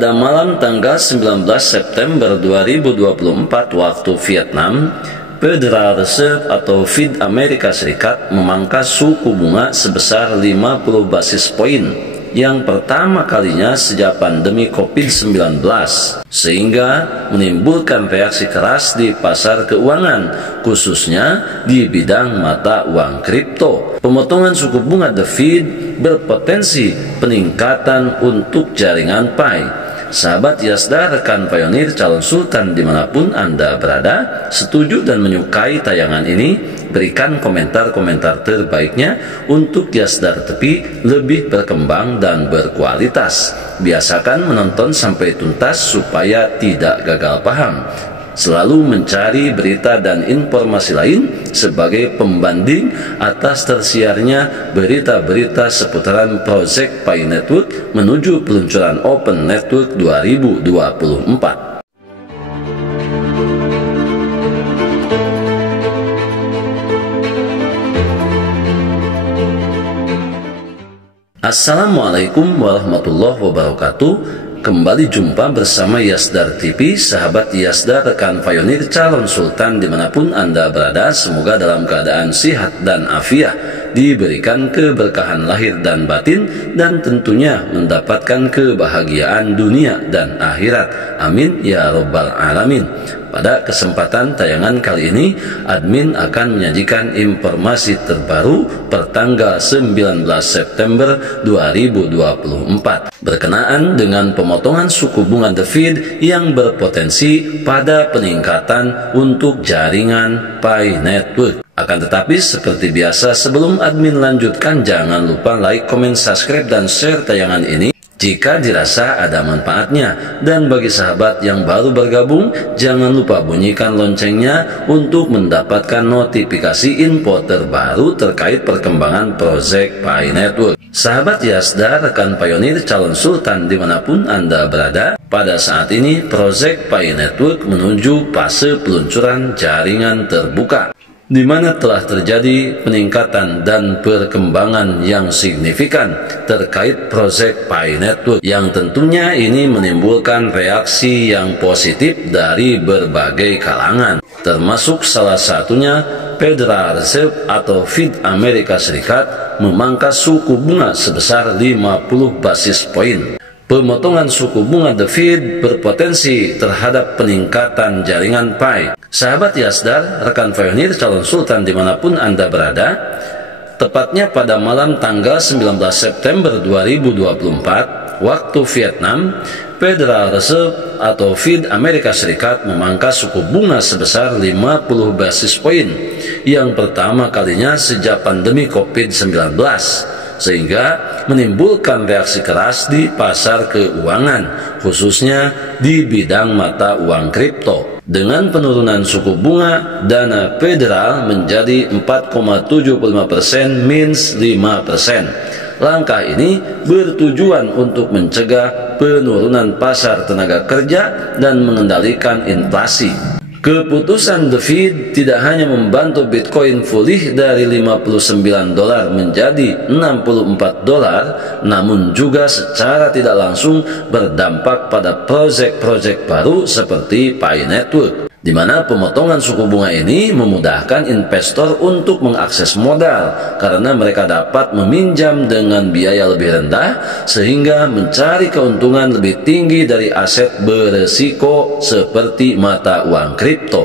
Pada malam tanggal 19 September 2024 waktu Vietnam, Federal Reserve atau Fed Amerika Serikat memangkas suku bunga sebesar 50 basis poin yang pertama kalinya sejak pandemi COVID-19, sehingga menimbulkan reaksi keras di pasar keuangan, khususnya di bidang mata uang kripto. Pemotongan suku bunga The Fed berpotensi peningkatan untuk jaringan Pi. Sahabat Yazda, rekan pionir, calon sultan dimanapun Anda berada, setuju dan menyukai tayangan ini? Berikan komentar-komentar terbaiknya untuk Yazda TV lebih berkembang dan berkualitas. Biasakan menonton sampai tuntas supaya tidak gagal paham. Selalu mencari berita dan informasi lain sebagai pembanding atas tersiarnya berita-berita seputaran Project Pi Network menuju peluncuran Open Network 2024. Assalamualaikum warahmatullahi wabarakatuh. Kembali jumpa bersama Yazda TV, sahabat Yazda, rekan pionir, calon sultan dimanapun Anda berada. Semoga dalam keadaan sehat dan afiat, diberikan keberkahan lahir dan batin, dan tentunya mendapatkan kebahagiaan dunia dan akhirat. Amin ya robbal alamin. Pada kesempatan tayangan kali ini, admin akan menyajikan informasi terbaru pertanggal 19 September 2024 berkenaan dengan pemotongan suku bunga The Fed yang berpotensi pada peningkatan untuk jaringan Pi Network. Akan tetapi seperti biasa, sebelum admin lanjutkan, jangan lupa like, comment, subscribe, dan share tayangan ini jika dirasa ada manfaatnya. Dan bagi sahabat yang baru bergabung, jangan lupa bunyikan loncengnya untuk mendapatkan notifikasi info terbaru terkait perkembangan Project Pi Network. Sahabat Yazda, rekan pionir, calon sultan dimanapun Anda berada, pada saat ini Project Pi Network menuju fase peluncuran jaringan terbuka, di mana telah terjadi peningkatan dan perkembangan yang signifikan terkait Project Pi Network, yang tentunya ini menimbulkan reaksi yang positif dari berbagai kalangan, termasuk salah satunya Federal Reserve atau Fed Amerika Serikat memangkas suku bunga sebesar 50 basis poin. Pemotongan suku bunga The Fed berpotensi terhadap peningkatan jaringan Pi. Sahabat Yazda, rekan pionir, calon sultan dimanapun Anda berada, tepatnya pada malam tanggal 19 September 2024 waktu Vietnam, Federal Reserve atau Fed Amerika Serikat memangkas suku bunga sebesar 50 basis poin yang pertama kalinya sejak pandemi COVID-19, sehingga menimbulkan reaksi keras di pasar keuangan, khususnya di bidang mata uang kripto. Dengan penurunan suku bunga dana federal menjadi 4,75% minus 5%. Langkah ini bertujuan untuk mencegah penurunan pasar tenaga kerja dan mengendalikan inflasi. Keputusan The Fed tidak hanya membantu Bitcoin pulih dari $59 menjadi $64, namun juga secara tidak langsung berdampak pada proyek-proyek baru seperti Pi Network, di mana pemotongan suku bunga ini memudahkan investor untuk mengakses modal karena mereka dapat meminjam dengan biaya lebih rendah, sehingga mencari keuntungan lebih tinggi dari aset beresiko seperti mata uang kripto.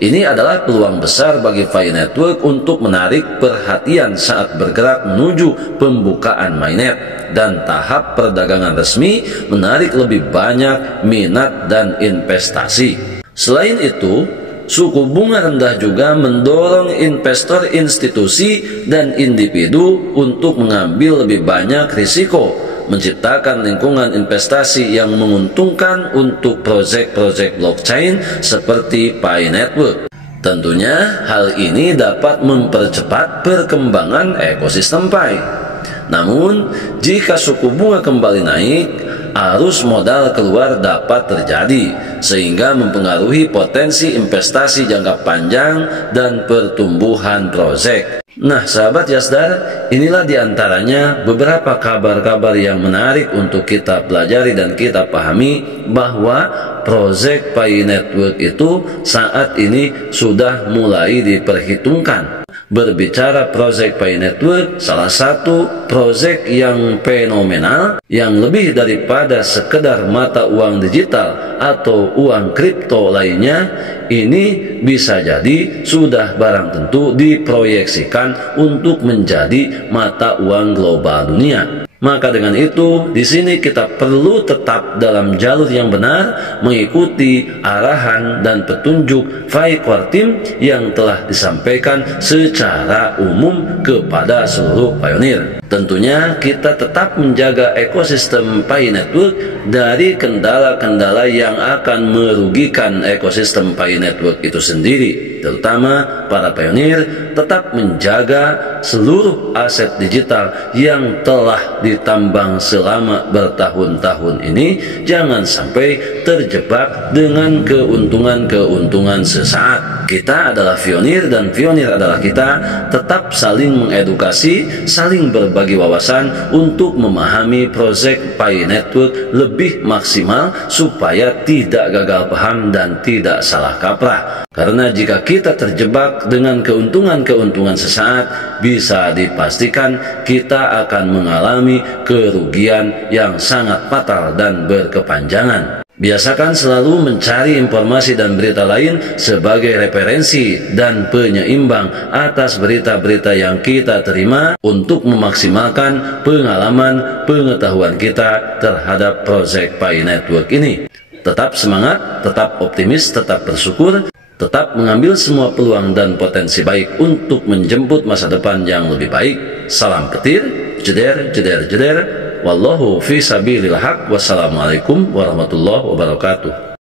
Ini adalah peluang besar bagi Pi Network untuk menarik perhatian saat bergerak menuju pembukaan mainnet dan tahap perdagangan resmi, menarik lebih banyak minat dan investasi. Selain itu, suku bunga rendah juga mendorong investor institusi dan individu untuk mengambil lebih banyak risiko, menciptakan lingkungan investasi yang menguntungkan untuk proyek-proyek blockchain seperti Pi Network. Tentunya hal ini dapat mempercepat perkembangan ekosistem Pi. Namun, jika suku bunga kembali naik, arus modal keluar dapat terjadi, sehingga mempengaruhi potensi investasi jangka panjang dan pertumbuhan proyek. Nah, sahabat Yasdar, inilah diantaranya beberapa kabar-kabar yang menarik untuk kita pelajari dan kita pahami bahwa proyek Pi Network itu saat ini sudah mulai diperhitungkan. Berbicara proyek Pi Network, salah satu proyek yang fenomenal yang lebih daripada sekedar mata uang digital atau uang kripto lainnya, ini bisa jadi sudah barang tentu diproyeksikan untuk menjadi mata uang global dunia. Maka dengan itu, di sini kita perlu tetap dalam jalur yang benar, mengikuti arahan dan petunjuk Pi Core Team yang telah disampaikan secara umum kepada seluruh pionir. Tentunya kita tetap menjaga ekosistem Pi Network dari kendala-kendala yang akan merugikan ekosistem Pi Network itu sendiri. Terutama para pionir tetap menjaga seluruh aset digital yang telah ditambang selama bertahun-tahun ini jangan sampai terjebak dengan keuntungan-keuntungan sesaat. Kita adalah pionir dan pionir adalah kita, tetap saling mengedukasi, saling berbagi wawasan untuk memahami proyek Pi Network lebih maksimal supaya tidak gagal paham dan tidak salah kaprah. Karena jika kita terjebak dengan keuntungan-keuntungan sesaat, bisa dipastikan kita akan mengalami kerugian yang sangat fatal dan berkepanjangan. Biasakan selalu mencari informasi dan berita lain sebagai referensi dan penyeimbang atas berita-berita yang kita terima untuk memaksimalkan pengalaman pengetahuan kita terhadap proyek Pi Network ini. Tetap semangat, tetap optimis, tetap bersyukur, tetap mengambil semua peluang dan potensi baik untuk menjemput masa depan yang lebih baik. Salam petir, jeder, jeder, jeder. Wallahu fi sabilil haq. Wassalamualaikum warahmatullahi wabarakatuh.